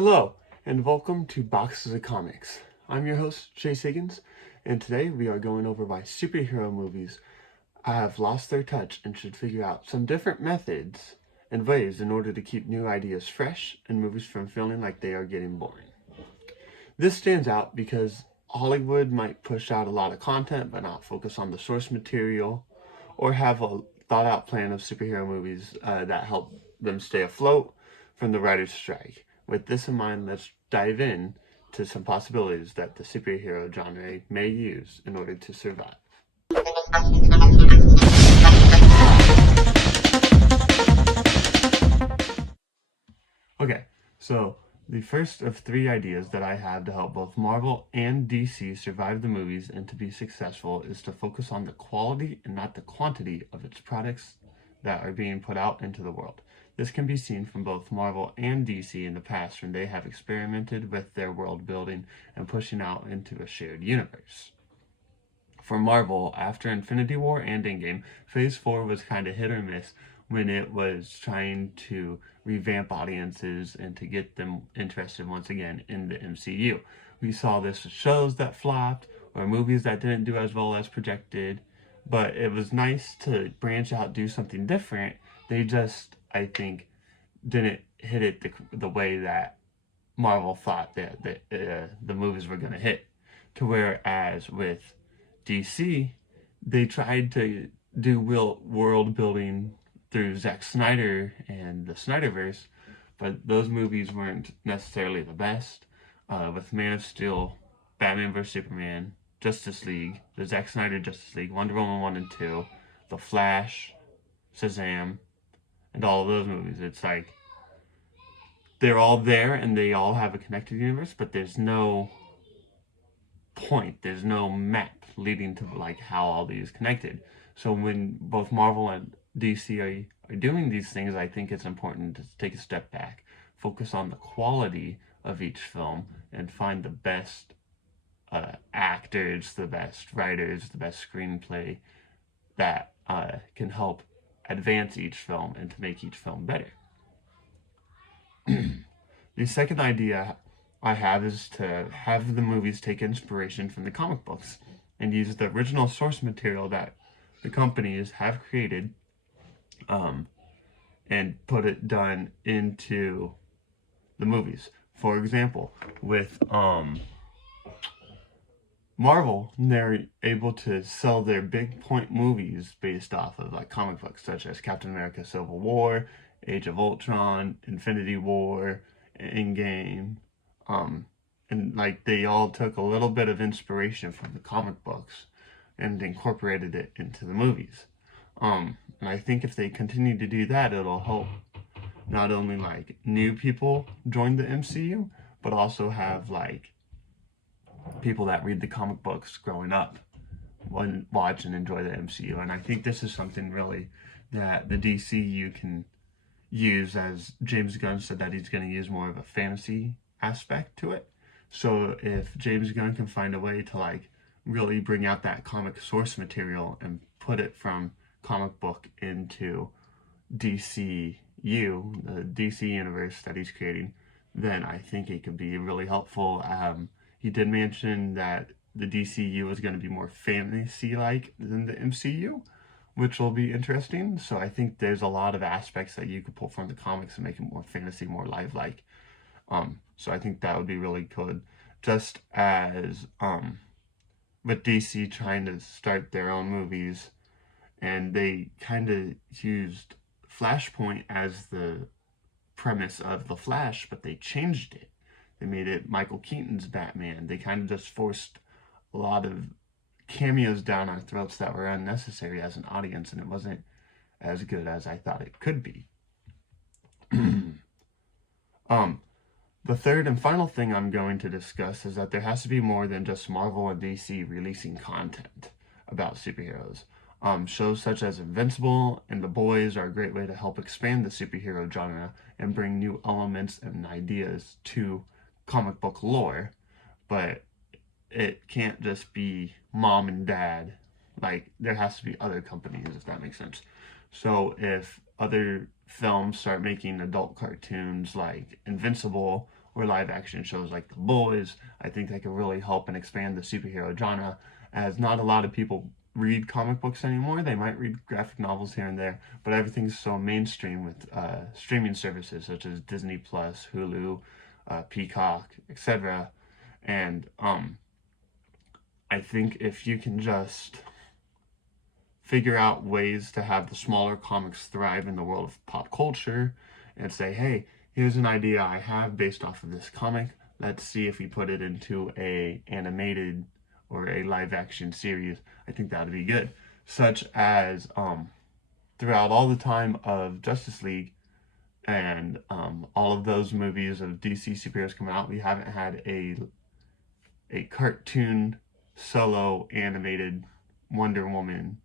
Hello, and welcome to Boxes of Comics. I'm your host, Chase Higgins, and today we are going over why superhero movies have lost their touch and should figure out some different methods and ways in order to keep new ideas fresh and movies from feeling like they are getting boring. This stands out because Hollywood might push out a lot of content but not focus on the source material or have a thought out plan of superhero movies that help them stay afloat from the writer's strike. With this in mind, let's dive in to some possibilities that the superhero genre may use in order to survive. Okay, so the first of three ideas that I have to help both Marvel and DC survive the movies and to be successful is to focus on the quality and not the quantity of its products that are being put out into the world. This can be seen from both Marvel and DC in the past when they have experimented with their world building and pushing out into a shared universe. For Marvel, after Infinity War and Endgame, Phase 4 was kind of hit or miss when it was trying to revamp audiences and to get them interested once again in the MCU. We saw this with shows that flopped or movies that didn't do as well as projected, but it was nice to branch out, do something different. They just, I think, didn't hit it the way that Marvel thought that the movies were going to hit. To whereas with DC, they tried to do world building through Zack Snyder and the Snyderverse, but those movies weren't necessarily the best. With Man of Steel, Batman vs Superman, Justice League, the Zack Snyder Justice League, Wonder Woman 1 and 2, The Flash, Shazam, and all of those movies. It's like they're all there and they all have a connected universe, but there's no point, there's no map leading to like how all these connected. So when both Marvel and DC are doing these things, I think it's important to take a step back, focus on the quality of each film, and find the best actors, the best writers, the best screenplay that can help advance each film and to make each film better. The second idea I have is to have the movies take inspiration from the comic books and use the original source material that the companies have created and put it done into the movies. For example, with Marvel, they're able to sell their big point movies based off of like comic books such as Captain America Civil War, Age of Ultron, Infinity War, Endgame, and like they all took a little bit of inspiration from the comic books and incorporated it into the movies. And I think if they continue to do that, it'll help not only like new people join the MCU, but also have like people that read the comic books growing up watch and enjoy the MCU. And I think this is something really that the DCU can use, as James Gunn said that he's going to use more of a fantasy aspect to it. So if James Gunn can find a way to like really bring out that comic source material and put it from comic book into DCU, the DC universe that he's creating, then I think it could be really helpful. He did mention that the DCU is going to be more fantasy-like than the MCU, which will be interesting. So I think there's a lot of aspects that you could pull from the comics and make it more fantasy, more lifelike. So I think that would be really good. Just as with DC trying to start their own movies, and they kind of used Flashpoint as the premise of The Flash, but they changed it. They made it Michael Keaton's Batman. They kind of just forced a lot of cameos down our throats that were unnecessary as an audience, and it wasn't as good as I thought it could be. The third and final thing I'm going to discuss is that there has to be more than just Marvel and DC releasing content about superheroes. Shows such as Invincible and The Boys are a great way to help expand the superhero genre and bring new elements and ideas to comic book lore, but it can't just be mom and dad. Like, there has to be other companies, if that makes sense. So if other films start making adult cartoons like Invincible or live action shows like The Boys. I think they could really help and expand the superhero genre, as not a lot of people read comic books anymore. They might read graphic novels here and there, but everything's so mainstream with streaming services such as Disney Plus, Hulu, Peacock, etc. And I think if you can just figure out ways to have the smaller comics thrive in the world of pop culture and say, hey, here's an idea I have based off of this comic. Let's see if we put it into a animated or a live action series. I think that would be good. Such as throughout all the time of Justice League and all of those movies of DC superheroes coming out, we haven't had a cartoon solo animated Wonder Woman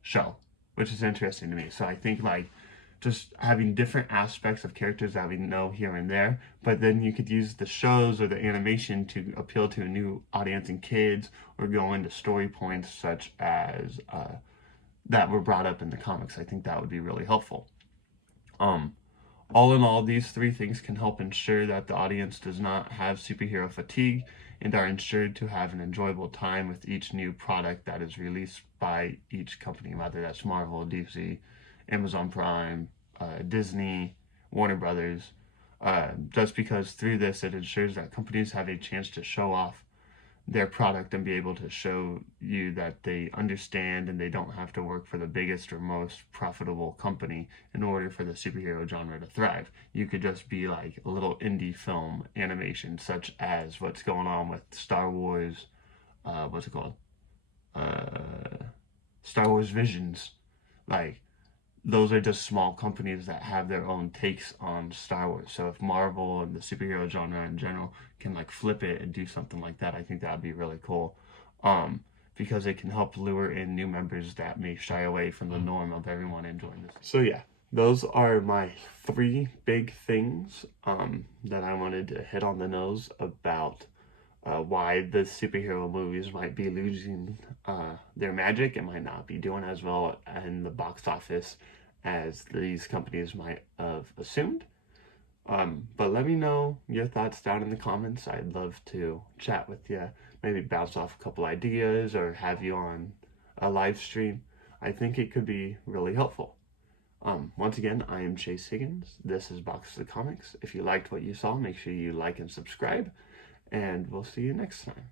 show, which is interesting to me. So I think like just having different aspects of characters that we know here and there, but then you could use the shows or the animation to appeal to a new audience and kids, or go into story points such as that were brought up in the comics. I think that would be really helpful. All in all, these three things can help ensure that the audience does not have superhero fatigue and are ensured to have an enjoyable time with each new product that is released by each company, whether that's Marvel, DC, Amazon Prime, Disney, Warner Brothers. Just because through this, it ensures that companies have a chance to show off their product and be able to show you that they understand and they don't have to work for the biggest or most profitable company in order for the superhero genre to thrive. You could just be like a little indie film animation, such as what's going on with Star Wars, what's it called? Star Wars Visions. Like, those are just small companies that have their own takes on Star Wars. So if Marvel and the superhero genre in general can like flip it and do something like that, I think that would be really cool. Because it can help lure in new members that may shy away from the norm of everyone enjoying this. So yeah, those are my three big things that I wanted to hit on the nose about why the superhero movies might be losing their magic and might not be doing as well in the box office as these companies might have assumed. But let me know your thoughts down in the comments. I'd love to chat with you, maybe bounce off a couple ideas or have you on a live stream. I think it could be really helpful. Once again, I am Chase Higgins. This is Box of the Comics. If you liked what you saw, make sure you like and subscribe, and we'll see you next time.